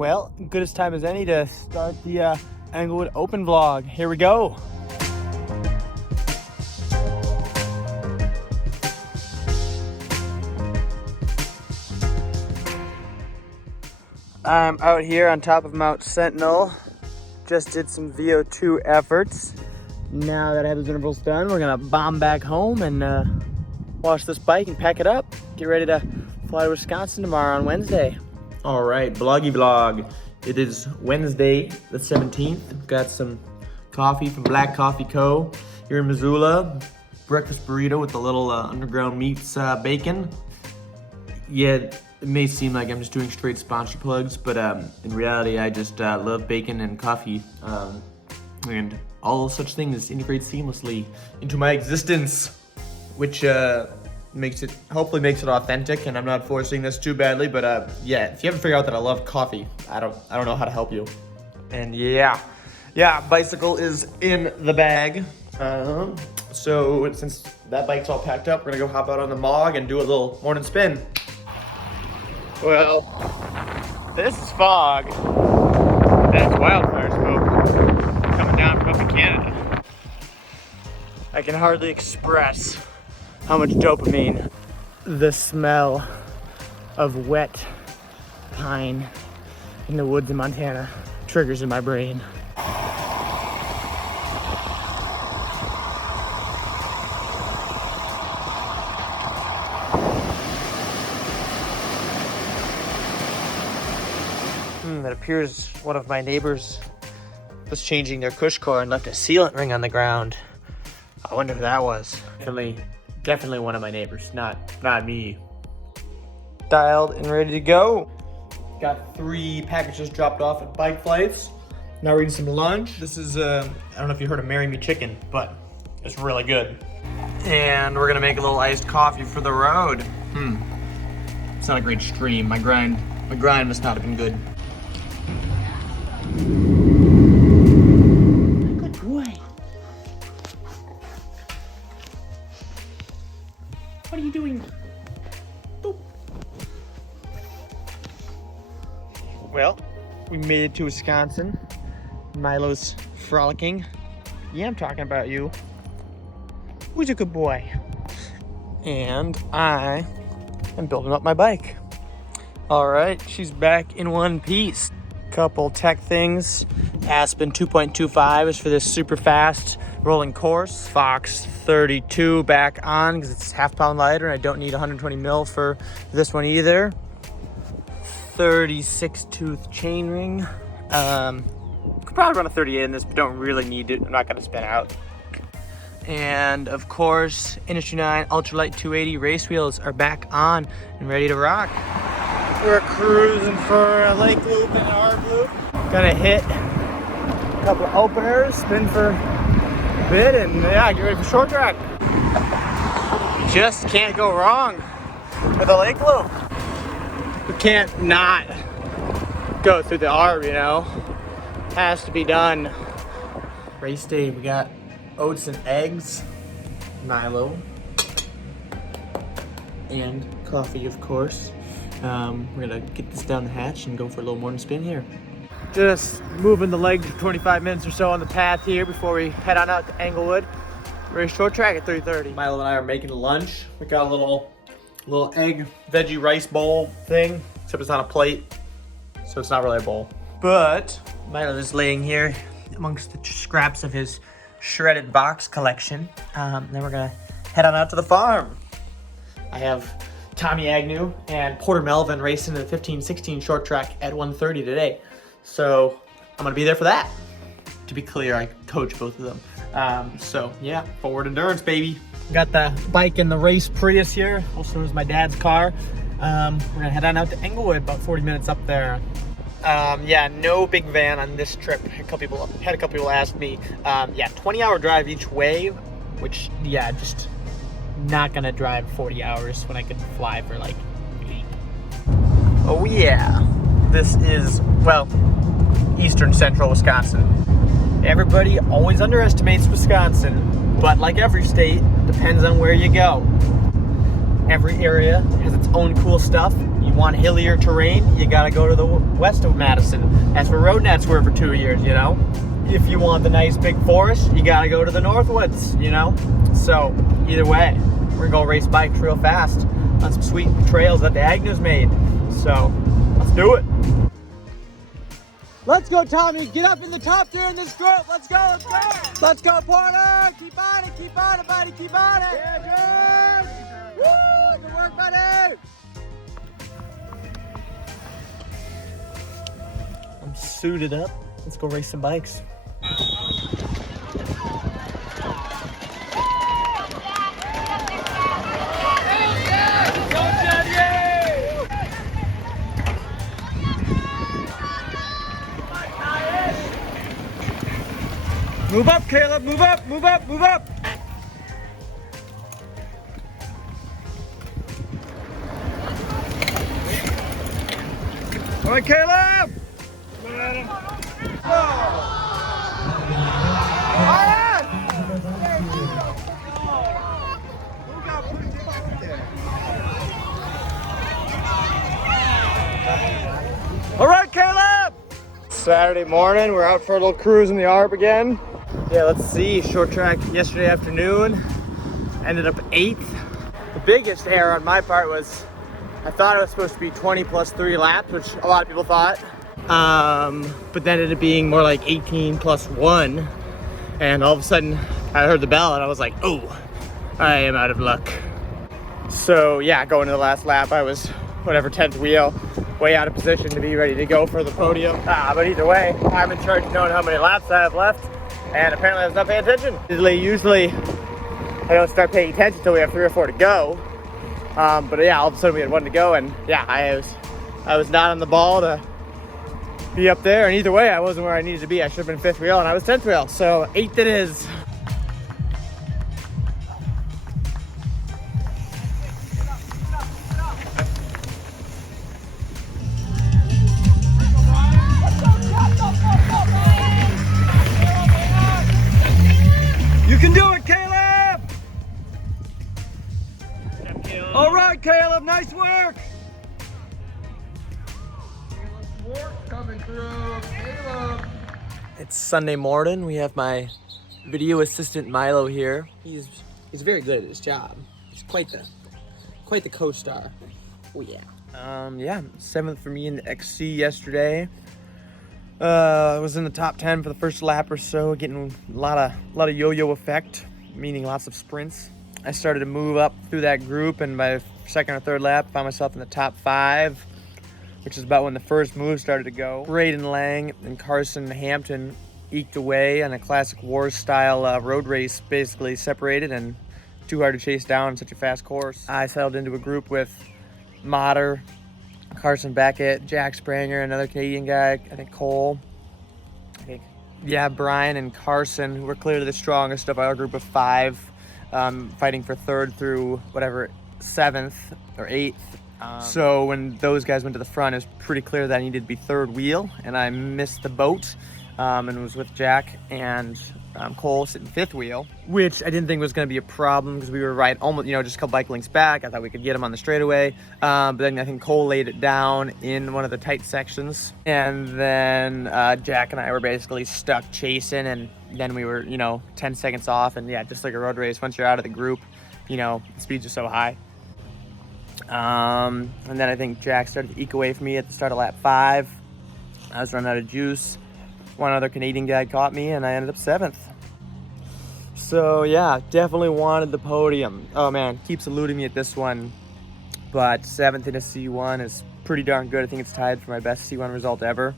Well, good as time as any to start the Englewood Open vlog. Here we go. I'm out here on top of Mount Sentinel. Just did some VO2 efforts. Now that I have those intervals done, we're gonna bomb back home and wash this bike and pack it up. Get ready to fly to Wisconsin tomorrow on Wednesday. All right, bloggy vlog. It is Wednesday the 17th. Got some coffee from Black Coffee Co. here in Missoula. Breakfast burrito with a little underground meats bacon. Yeah, it may seem like I'm just doing straight sponsor plugs, but in reality, I just love bacon and coffee. And all such things integrate seamlessly into my existence, which hopefully makes it authentic, and I'm not forcing this too badly, but yeah, if you haven't figured out that I love coffee, I don't know how to help you. And yeah, bicycle is in the bag. So since that bike's all packed up, we're gonna go hop out on the Mog and do a little morning spin. Well, this is fog. That's wildfire smoke coming down from up in Canada. I can hardly express how much dopamine the smell of wet pine in the woods in Montana triggers in my brain. It appears one of my neighbors was changing their cush core and left a sealant ring on the ground. I wonder who that was. Definitely one of my neighbors, not me. Dialed and ready to go. Got 3 packages dropped off at Bike Flights. Now we're eating some lunch. This is, I don't know if you heard of Marry Me Chicken, but it's really good. And we're gonna make a little iced coffee for the road. It's not a great stream. My grind must not have been good. Good boy. What are you doing? Boop. Well, we made it to Wisconsin. Milo's frolicking. Yeah, I'm talking about you. Who's a good boy? And I am building up my bike. All right, she's back in one piece. Couple tech things. Aspen 2.25 is for this super fast rolling course. Fox 32 back on because it's ½ pound lighter and I don't need 120 mil for this one either. 36 tooth chainring. Could probably run a 38 in this, but don't really need it. I'm not gonna spin out. And of course, Industry 9 Ultralight 280 race wheels are back on and ready to rock. We're cruising for a lake loop and an arb loop. Gonna hit a couple of openers, spin for a bit, and yeah, get ready for short track. Just can't go wrong with a lake loop. We can't not go through the arb, you know? Has to be done. Race day, we got oats and eggs, Milo, and coffee, of course. We're gonna get this down the hatch and go for a little morning spin here. Just moving the legs for 25 minutes or so on the path here before we head on out to Englewood. Race short track at 3:30. Milo and I are making lunch. We got a little egg veggie rice bowl thing, except it's on a plate, so it's not really a bowl. But Milo is laying here amongst the scraps of his shredded box collection. Then we're gonna head on out to the farm. I have Tommy Agnew and Porter Melvin racing in the 15-16 short track at 1:30 today. So I'm gonna be there for that. To be clear, I coach both of them. So yeah, forward endurance, baby. Got the bike in the race Prius here, also known as my dad's car. We're gonna head on out to Englewood, about 40 minutes up there. Yeah, no big van on this trip. Had a couple people ask me. Yeah, 20-hour drive each way, which, yeah, just not gonna drive 40 hours when I could fly for like 8. Oh yeah, this is, well, eastern central Wisconsin. Everybody always underestimates Wisconsin, but like every state, depends on where you go. Every area has its own cool stuff, You want hillier terrain, you gotta go to the west of Madison. That's where road nets were for 2 years, you know? If you want the nice big forest, you gotta go to the Northwoods, you know? So, either way, we're gonna go race bikes real fast on some sweet trails that the Agnew's made. So, let's do it. Let's go, Tommy. Get up in the top there in this group. Let's go, let's go. Let's go, Porter. Keep on it, buddy. Keep on it. Yeah, good. Woo, good work, buddy. I'm suited up. Let's go race some bikes. Move up, Caleb, move up, move up, move up. All right, Caleb. All right, Caleb. Saturday morning, we're out for a little cruise in the ARB again. Yeah, let's see, short track yesterday afternoon, ended up 8th. The biggest error on my part was, I thought it was supposed to be 20 plus 3 laps, which a lot of people thought. But then it ended up being more like 18 plus 1. And all of a sudden, I heard the bell and I was like, oh, I am out of luck. So yeah, going to the last lap, I was, 10th wheel, way out of position to be ready to go for the podium. But either way, I'm in charge of knowing how many laps I have left. And apparently I was not paying attention. Usually I don't start paying attention until we have 3 or 4 to go. But yeah, all of a sudden we had 1 to go, and yeah, I was not on the ball to be up there. And either way, I wasn't where I needed to be. I should have been 5th wheel, and I was 10th wheel. So 8th it is. You can do it, Caleb! All right, Caleb, nice work! Coming through, Caleb. It's Sunday morning. We have my video assistant Milo here. He's very good at his job. He's quite the co-star. Oh yeah. Yeah, 7th for me in the XC yesterday. I was in the top 10 for the first lap or so, getting a lot of yo-yo effect, meaning lots of sprints. I started to move up through that group, and by the 2nd or 3rd lap, found myself in the top 5, which is about when the first move started to go. Braden Lang and Carson Hampton eked away on a classic Wars style road race, basically separated and too hard to chase down on such a fast course. I settled into a group with Motter, Carson Beckett, Jack Spranger, another Canadian guy, I think Cole. Yeah, Brian and Carson, who were clearly the strongest of our group of 5, fighting for 3rd through 7th or 8th. So when those guys went to the front, it was pretty clear that I needed to be 3rd wheel, and I missed the boat and was with Jack and Cole sitting 5th wheel, which I didn't think was going to be a problem because we were right almost, just a couple bike lengths back. I thought we could get him on the straightaway, but then I think Cole laid it down in one of the tight sections, and then Jack and I were basically stuck chasing, and then we were 10 seconds off. And yeah, just like a road race, once you're out of the group, the speed's just so high. And then I think Jack started to eke away from me at the start of lap 5. I was running out of juice. One other Canadian guy caught me, and I ended up 7th. So yeah, definitely wanted the podium. Oh man, keeps eluding me at this one. But 7th in a C1 is pretty darn good. I think it's tied for my best C1 result ever.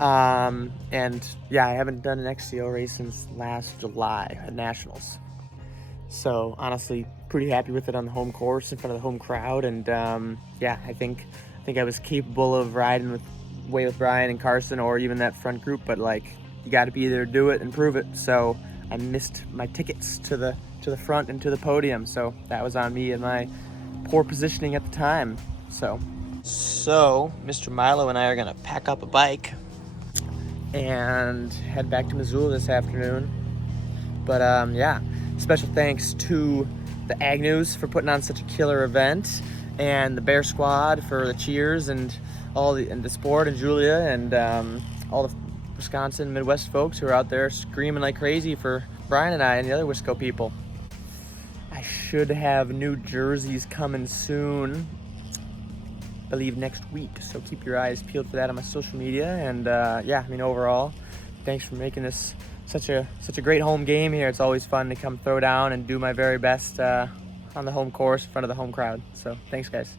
And yeah, I haven't done an XCO race since last July at Nationals. So honestly, pretty happy with it on the home course in front of the home crowd. And yeah, I think I was capable of riding with Brian and Carson, or even that front group, but you got to be there to do it and prove it. So I missed my tickets to the front and to the podium, so that was on me and my poor positioning at the time. So Mr. Milo and I are gonna pack up a bike and head back to Missoula this afternoon. But yeah, special thanks to the Agnews for putting on such a killer event. and the Bear Squad for the cheers and the sport, and Julia and all the Wisconsin Midwest folks who are out there screaming like crazy for Brian and I and the other Wisco people. I should have new jerseys coming soon, I believe next week, so keep your eyes peeled for that on my social media. And yeah, I mean, overall, thanks for making this such a great home game here. It's always fun to come throw down and do my very best on the home course in front of the home crowd. So thanks, guys.